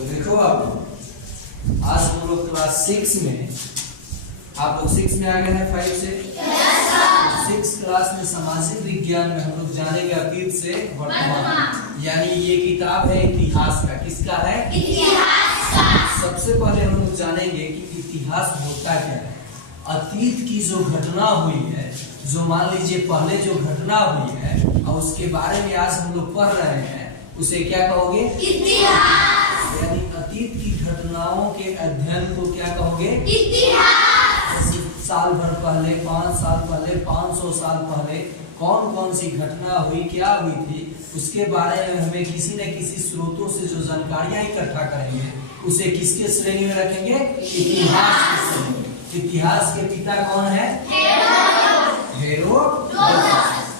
तो देखो आप आज हम लोग क्लास 6 में, आप लोग 6 में आ गए हैं 5 से। 6 क्लास में सामाजिक विज्ञान में हम लोग जानेंगे अतीत से वर्तमान, यानी ये किताब है इतिहास का। किसका है? इतिहास का। सबसे पहले हम लोग जानेंगे कि इतिहास होता क्या है। अतीत की जो घटना हुई है, जो मान लीजिए पहले जो घटना हुई है और उसके बारे में आज हम लोग पढ़ रहे हैं, उसे क्या कहोगे? इतिहास। यानी अतीत की घटनाओं के अध्ययन को क्या कहोगे? इतिहास। जैसे साल भर पहले, 5 साल पहले, 500 साल पहले कौन कौन सी घटना हुई, क्या हुई थी, उसके बारे में हमें किसी न किसी स्रोतों से जो जानकारियां इकट्ठा करेंगे उसे किसके श्रेणी में रखेंगे? इतिहास की श्रेणी में। इतिहास के पिता कौन है? हेरोडोटस।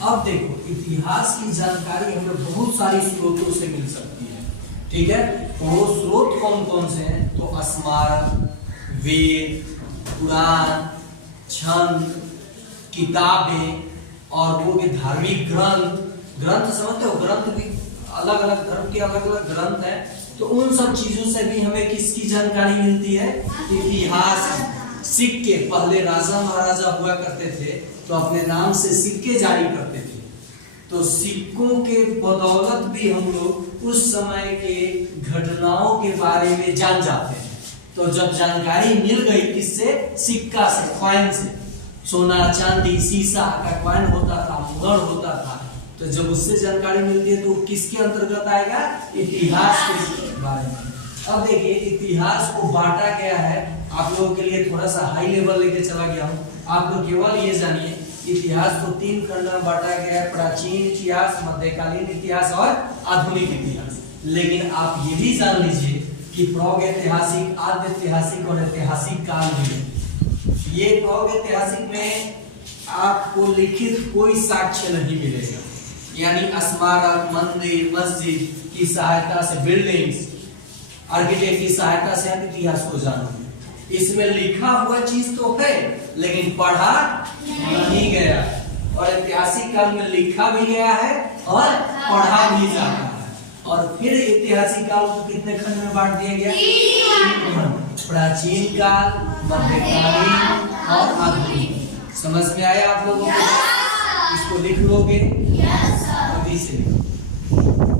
अब देखो इतिहास की जानकारी हमें बहुत सारी स्रोतों से मिल सकती है, ठीक है। तो वो स्रोत कौन कौन से हैं? तो स्मारक, वेद, पुराण, छंद, किताबें और वो भी धार्मिक ग्रंथ समझते हो? ग्रंथ भी अलग अलग धर्म के अलग अलग ग्रंथ हैं। तो उन सब चीजों से भी हमें किसकी जानकारी मिलती है? इतिहास। सिक्के, पहले राजा महाराजा हुआ करते थे तो अपने नाम से सिक्के जारी करते थे, तो सिक्कों के बदौलत भी हम लोग उस समय के घटनाओं के बारे में जान जाते हैं। तो जब जानकारी मिल गई किससे? सिक्का से, कॉइन से। सोना, चांदी, शीशा का कॉइन होता था, मुहर होता था। तो जब उससे जानकारी मिलती है तो किसके अंतर्गत आएगा? इतिहास के बारे में। अब देखिए इतिहास को बांटा गया है, आप लोगों के लिए थोड़ा सा हाई लेवल लेके चला गया हूँ। आप लोग केवल ये जानिए इतिहास को 3 खंड में बांटा गया है: प्राचीन इतिहास, मध्यकालीन इतिहास और आधुनिक इतिहास। लेकिन आप ये भी जान लीजिए कि प्रागैतिहासिक, आद्य ऐतिहासिक और ऐतिहासिक काल में, ये प्रागैतिहासिक में आपको लिखित कोई साक्ष्य नहीं मिलेगा, यानी स्मारक, मंदिर, मस्जिद की सहायता से, बिल्डिंग्स, आर्किटेक्ट की सहायता से आप इतिहास को जानोगे। इसमें लिखा हुआ चीज तो है लेकिन पढ़ा नहीं गया, और ऐतिहासिक काल में लिखा भी गया है और पढ़ा भी जाता है। और फिर ऐतिहासिक काल को कितने खंड में बांट दिया गया? 3 खंड: प्राचीन काल, मध्यकालीन और आधुनिक। समझ में आया आप लोगों को? इसको लिख लोगे? अभी से लिखो।